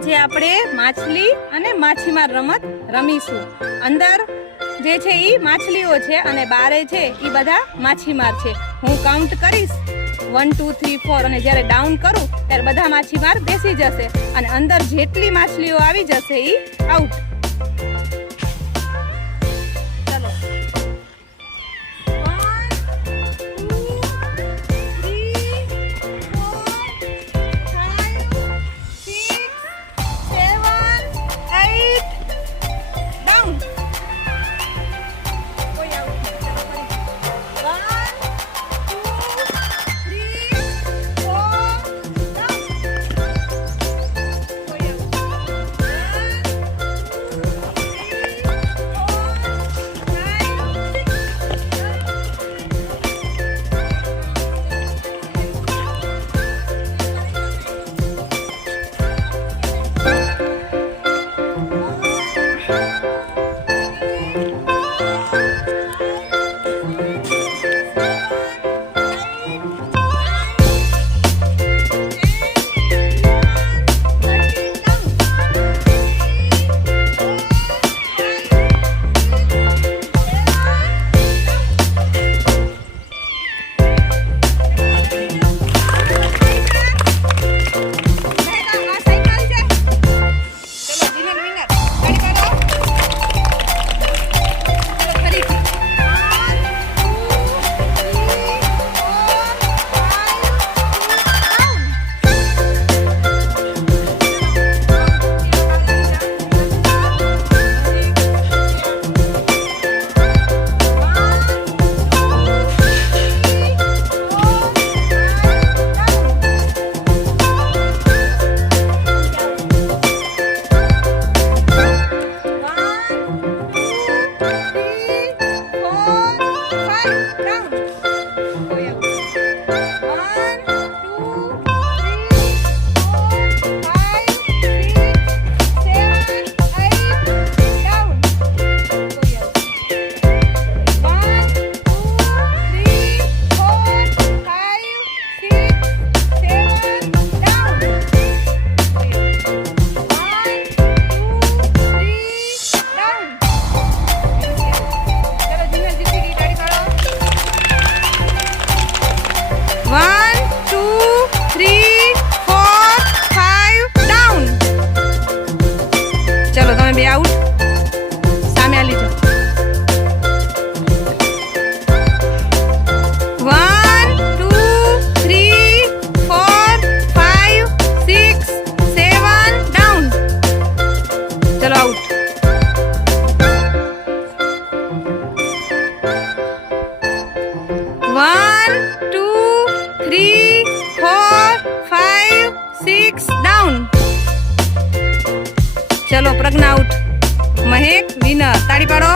આજે આપણે માછલી અને માછીમાર રમત રમીશું. અંદર જે છે ઈ માછલીઓ છે અને બારે છે ઈ બધા માછીમાર છે. હું કાઉન્ટ કરીશ 1 2 3 4 અને જ્યારે ડાઉન કરું ત્યારે બધા માછીમાર બેસી જશે અને અંદર જેટલી માછલીઓ આવી જશે ઈ આઉટ. ચલો તમે બે આઉટ. સામે આલી જાઓ. 1 2 3 4 5 6 7 ડાઉન. ચલો આઉટ. One, 2, 3, 4, 5, 6 ડાઉન. ચલો પ્રજ્ઞા આઉટ. મહેક વિનર. તાળી પાડો.